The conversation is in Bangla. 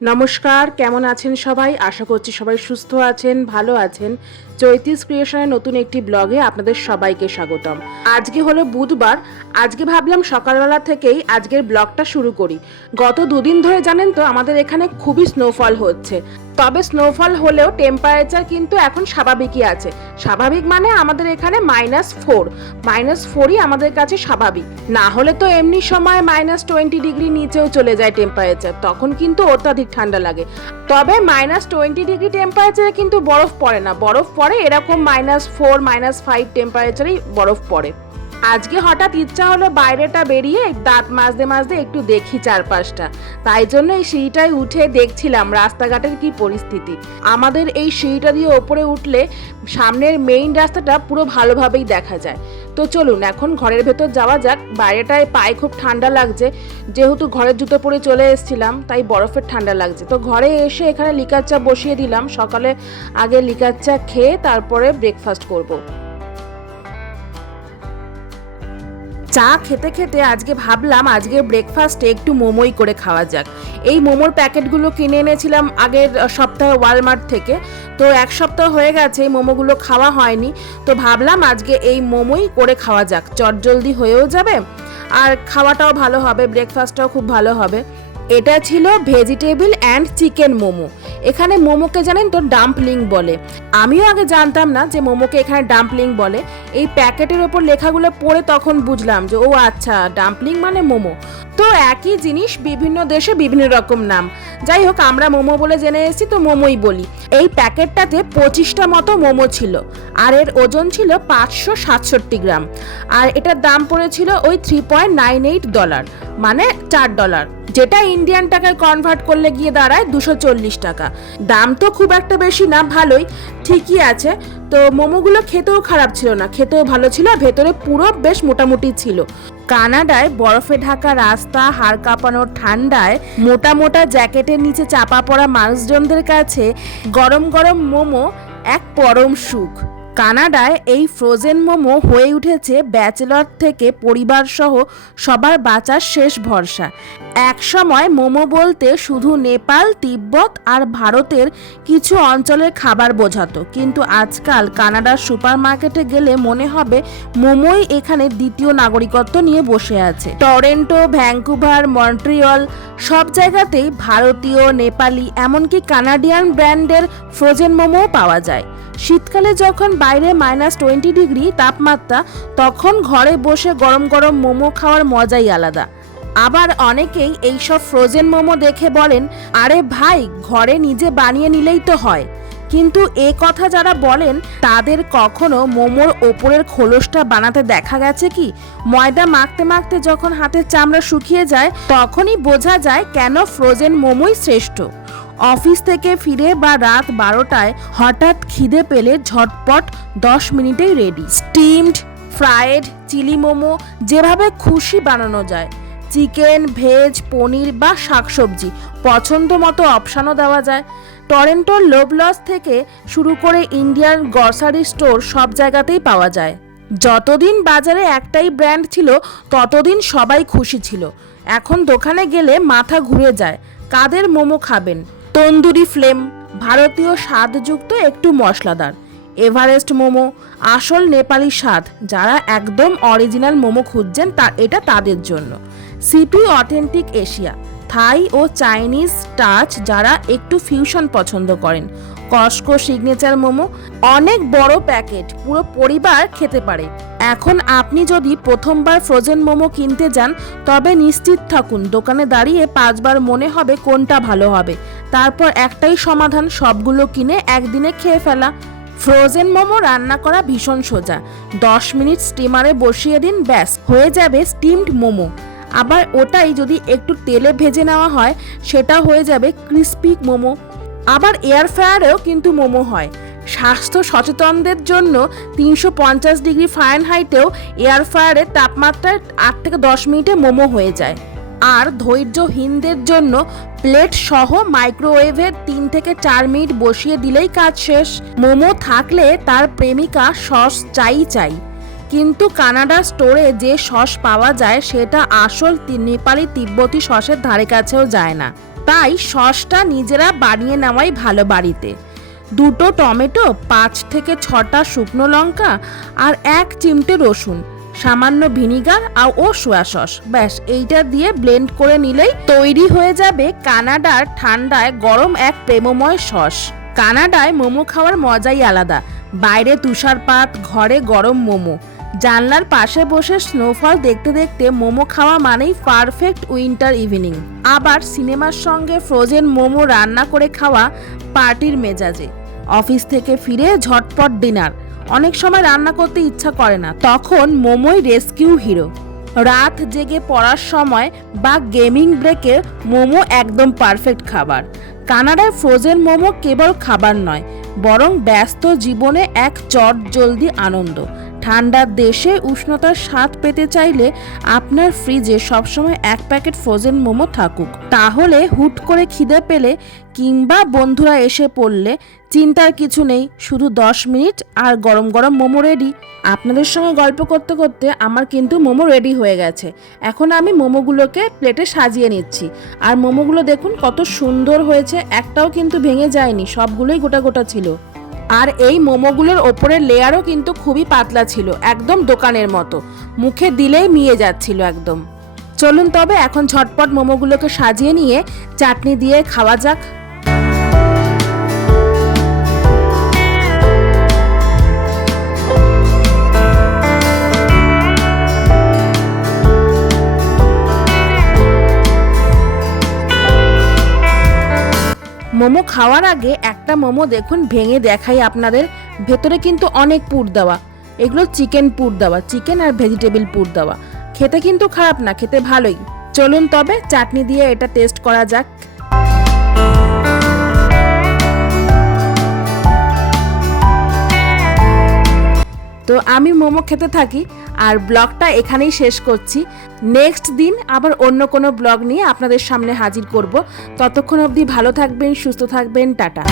নমস্কার কেমন আছেন সবাই? আশা করছি সবাই সুস্থ আছেন ভালো আছেন। চৈতিস ক্রিয়েশনের নতুন একটি ব্লগে আপনাদের সবাইকে স্বাগতম। আজকে হলো বুধবার। আজকে ভাবলাম সকালবেলা থেকেই আজকের ব্লগটা শুরু করি। গত দুদিন ধরে জানেন তো, আমাদের এখানে খুবই স্নোফল হচ্ছে। তবে স্নোফল হলেও টেম্পারেচার কিন্তু এখন স্বাভাবিকই আছে। স্বাভাবিক মানে আমাদের এখানে মাইনাস ফোর মাইনাস ফোরই আমাদের কাছে স্বাভাবিক। না হলে তো এমনি সময় মাইনাস টোয়েন্টি ডিগ্রি নিচেও চলে যায় টেম্পারেচার তখন কিন্তু অত্যাধিক ঠান্ডা লাগে। তবে মাইনাস টোয়েন্টি ডিগ্রি টেম্পারেচারে কিন্তু বরফ পড়ে না। বরফ পড়ে এরকম মাইনাস ফোর মাইনাস ফাইভ টেম্পারেচারেই বরফ পড়ে। আজকে হঠাৎ ইচ্ছা হলো বাইরেটা বেরিয়ে দাঁত মাজতে মাজতে একটু দেখি চারপাশটা। তাই জন্য এই সিঁড়িটায় উঠে দেখছিলাম রাস্তাঘাটের কি পরিস্থিতি। আমাদের এই সিঁড়িটা দিয়ে ওপরে উঠলে সামনের মেইন রাস্তাটা পুরো ভালোভাবেই দেখা যায়। তো চলুন, এখন ঘরের ভেতর যাওয়া যাক। বাইরেটায় পায়ে খুব ঠান্ডা লাগছে। যেহেতু ঘরের জুতো পরে চলে এসেছিলাম, তাই বরফের ঠান্ডা লাগছে। তো ঘরে এসে এখানে লিকার চা বসিয়ে দিলাম। সকালে আগে লিকার চা খেয়ে তারপরে ব্রেকফাস্ট করব। চা খেতে খেতে আজকে ভাবলাম আজকে ব্রেকফাস্টে একটু মোমোই করে খাওয়া যাক। এই মোমোর প্যাকেটগুলো কিনে এনেছিলাম আগের সপ্তাহে ওয়ালমার্ট থেকে। তো এক সপ্তাহ হয়ে গেছে এই মোমোগুলো খাওয়া হয়নি। তো ভাবলাম আজকে এই মোমোই করে খাওয়া যাক। চটজলদি হয়েও যাবে। আর খাওয়াটাও ভালো হবে ব্রেকফাস্টটাও খুব ভালো হবে। এটা ছিল ভেজিটেবল অ্যান্ড চিকেন মোমো। এখানে মোমোকে জানেন তো ডাম্পলিং বলে। আমিও আগে জানতাম না যে মোমোকে এখানে ডাম্পলিং বলে। এই প্যাকেটের ওপর লেখাগুলো পড়ে তখন বুঝলাম যে, ও আচ্ছা ডাম্পলিং মানে মোমো। তো একই জিনিস বিভিন্ন দেশে বিভিন্ন রকম নাম। যাই হোক, আমরা মোমো বলে জেনে এসেছি, তো মোমোই বলি। এই প্যাকেটটাতে পঁচিশটা মতো মোমো ছিল, আর এর ওজন ছিল পাঁচশো সাতষট্টি গ্রাম। আর এটার দাম পড়েছিল ওই three point nine eight dollar মানে চার ডলার যেটা ইন্ডিয়ান টাকায় কনভার্ট করলে গিয়ে দাঁড়ায় দুশো চল্লিশ টাকা। দাম তো খুব একটা বেশি না, ভালোই, ঠিকই আছে। তো মোমোগুলো খেতেও খারাপ ছিল না, খেতেও ভালো ছিল আর ভেতরে পুরো বেশ মোটামুটি ছিল। কানাডায় বরফে ঢাকা রাস্তা, হাড় কাঁপানোর ঠান্ডায় মোটা মোটা জ্যাকেটের নিচে চাপা পড়া মানুষজনদের কাছে গরম গরম মোমো এক পরম সুখ। কানাডায় এই ফ্রোজেন মোমো হয়ে উঠেছে ব্যাচেলর থেকে পরিবার সহ সবার বাঁচার শেষ ভরসা। এক সময় মোমো বলতে শুধু নেপাল, তিব্বত আর ভারতের কিছু অঞ্চলের খাবার বোঝাতো। কিন্তু আজকাল কানাডার সুপার মার্কেটে গেলে মনে হবে মোমোই এখানে দ্বিতীয় নাগরিকত্ব নিয়ে বসে আছে। টরেন্টো ভ্যাঙ্কুভার মন্ট্রিয়ল সব জায়গাতেই ভারতীয়, নেপালি, এমনকি কানাডিয়ান ব্র্যান্ডের ফ্রোজেন মোমোও পাওয়া যায়। শীতকালে যখন বাইরে মাইনাস টোয়েন্টি ডিগ্রি তাপমাত্রা, তখন ঘরে বসে গরম গরম মোমো খাওয়ার মজাই আলাদা। আবার অনেকেই এইসব ফ্রোজেন মোমো দেখে বলেন, আরে ভাই, ঘরে নিজে বানিয়ে নিলেই তো হয়। কিন্তু এ কথা যারা বলেন, তাদের কখনো মোমোর ওপরের খোলসটা বানাতে দেখা গেছে কি? ময়দা মাখতে মাখতে যখন হাতের চামড়া শুকিয়ে যায়, তখনই বোঝা যায় কেন ফ্রোজেন মোমোই শ্রেষ্ঠ। অফিস থেকে ফিরে বা রাত বারোটায় হঠাৎ খিদে পেলে ঝটপট দশ মিনিটেই ready. Steamed, fried, chilli momo, যেভাবে খুশি বানানো যায়। চিকেন, ভেজ, পনির বা শাকসবজি, পছন্দ মতো অপশানও দেওয়া যায়। টরেন্টোর লোবলস থেকে শুরু করে ইন্ডিয়ান গ্রসারি স্টোর সব জায়গাতেই পাওয়া যায়। যতদিন বাজারে একটাই ব্র্যান্ড ছিল, ততদিন সবাই খুশি ছিল। এখন দোকানে গেলে মাথা ঘুরে যায়, কাদের মোমো খাবেন? তন্দুরি ফ্লেম, ভারতীয় স্বাদযুক্ত একটু মশলাদার। এভারেস্ট মোমো, আসল নেপালি স্বাদ, যারা একদম অরিজিনাল মোমো খুঁজছেন তা এটা তাদের জন্য। সিপি অথেন্টিক এশিয়া, থাই ও চাইনিজ টাচ যারা একটু ফিউশন পছন্দ করেন। কস্কো সিগনেচার মোমো, অনেক বড় প্যাকেট, পুরো পরিবার খেতে পারে। এখন আপনি যদি প্রথমবার ফ্রোজেন মোমো কিনতে যান, তবে নিশ্চিত থাকুন, দোকানে দাঁড়িয়ে পাঁচবার মনে হবে কোনটা ভালো হবে। তারপর একটাই সমাধান, সবগুলো কিনে একদিনে খেয়ে ফেলা। ফ্রোজেন মোমো রান্না করা ভীষণ সোজা। দশ মিনিট স্টিমারে বসিয়ে দিন, ব্যাস, হয়ে যাবে স্টিমড মোমো। আবার ওটাই যদি একটু তেলে ভেজে নেওয়া হয়, সেটা হয়ে যাবে ক্রিস্পি মোমো। আবার এয়ার ফ্রায়ারেও কিন্তু মোমো হয়। স্বাস্থ্য সচেতনদের জন্য তিনশো পঞ্চাশ ডিগ্রি ফারেনহাইটেও এয়ার ফ্রায়ারের তাপমাত্রায় আট থেকে দশ মিনিটে মোমো হয়ে যায়। আর ধৈর্যহীনদের জন্য প্লেট সহ মাইক্রোওয়েভে তিন থেকে চার মিনিট বসিয়ে দিলেই কাজ শেষ। মোমো থাকলে তার প্রেমিকা সস চাই চাই। কিন্তু কানাডা স্টোরে যে সস পাওয়া যায় সেটা আসল নেপালি তিব্বতী সসের ধারে কাছেও যায় না। তাই সসটা নিজেরা বানিয়ে নেওয়াই ভালো বাড়িতে। দুটো টমেটো, পাঁচ থেকে ছটা শুকনো লঙ্কা আর এক চিমটে রসুন। সামান্য ভিনিগার আর ও সোয়া সস। ব্যাস, এইটা দিয়ে ব্লেন্ড করে নিলেই তৈরি হয়ে যাবে কানাডার ঠান্ডায় গরম এক প্রেমময় সস। কানাডায় মোমো খাওয়ার মজাই আলাদা। বাইরে তুষারপাত, ঘরে গরম মোমো। জানলার পাশে বসে স্নোফল দেখতে দেখতে মোমো খাওয়া মানেই পারফেক্ট উইন্টার ইভিনিং আবার সিনেমার সঙ্গে ফ্রোজেন মোমো রান্না করে খাওয়া পার্টির মেজাজে। অফিস থেকে ফিরে ঝটপট ডিনার অনেক সময় রান্না করতে ইচ্ছা করে না। তখন মোমোই রেস্কিউ হিরো। রাত জেগে পড়ার সময় বা গেমিং ব্রেকে মোমো একদম পারফেক্ট খাবার। কানাডায় ফ্রোজেন মোমো কেবল খাবার নয়, বরং ব্যস্ত জীবনে এক চট জলদি আনন্দ। ঠান্ডার দেশে উষ্ণতার স্বাদ পেতে চাইলে আপনার ফ্রিজে সবসময় এক প্যাকেট ফ্রোজেন মোমো থাকুক। তাহলে হুট করে খিদে পেলে কিংবা বন্ধুরা এসে পড়লে চিন্তার কিছু নেই, শুধু দশ মিনিট আর গরম গরম মোমো রেডি আপনাদের সঙ্গে গল্প করতে করতে আমার কিন্তু মোমো রেডি হয়ে গেছে। এখন আমি মোমোগুলোকে প্লেটে সাজিয়ে নিচ্ছি। আর মোমোগুলো দেখুন কত সুন্দর হয়েছে, একটাও কিন্তু ভেঙে যায়নি, সবগুলোই গোটা গোটা ছিল। আর এই মোমোগুলোর ওপরের লেয়ারও কিন্তু খুবই পাতলা ছিল, একদম দোকানের মতো। মুখে দিলেই মিয়ে যাচ্ছিল একদম। চলুন তবে এখন ঝটপট মোমোগুলোকে সাজিয়ে নিয়ে চাটনি দিয়ে খাওয়া যাক। মোমো খাওয়ার আগে একটা মোমো দেখুন ভেঙে দেখাই আপনাদের। ভেতরে কিন্তু অনেক পুর দেওয়া। এগুলো চিকেন পুর দেওয়া, চিকেন আর ভেজিটেবল পুর দেওয়া। খেতে কিন্তু খারাপ না, খেতে ভালোই। চলুন তবে চাটনি দিয়ে এটা টেস্ট করা যাক। তো আমি মোমো খেতে থাকি আর ব্লগটা এখানেই শেষ করছি। নেক্সট দিন আবার অন্য কোনো ব্লগ নিয়ে আপনাদের সামনে হাজির করব। ততক্ষণ অবধি ভালো থাকবেন, সুস্থ থাকবেন, টাটা।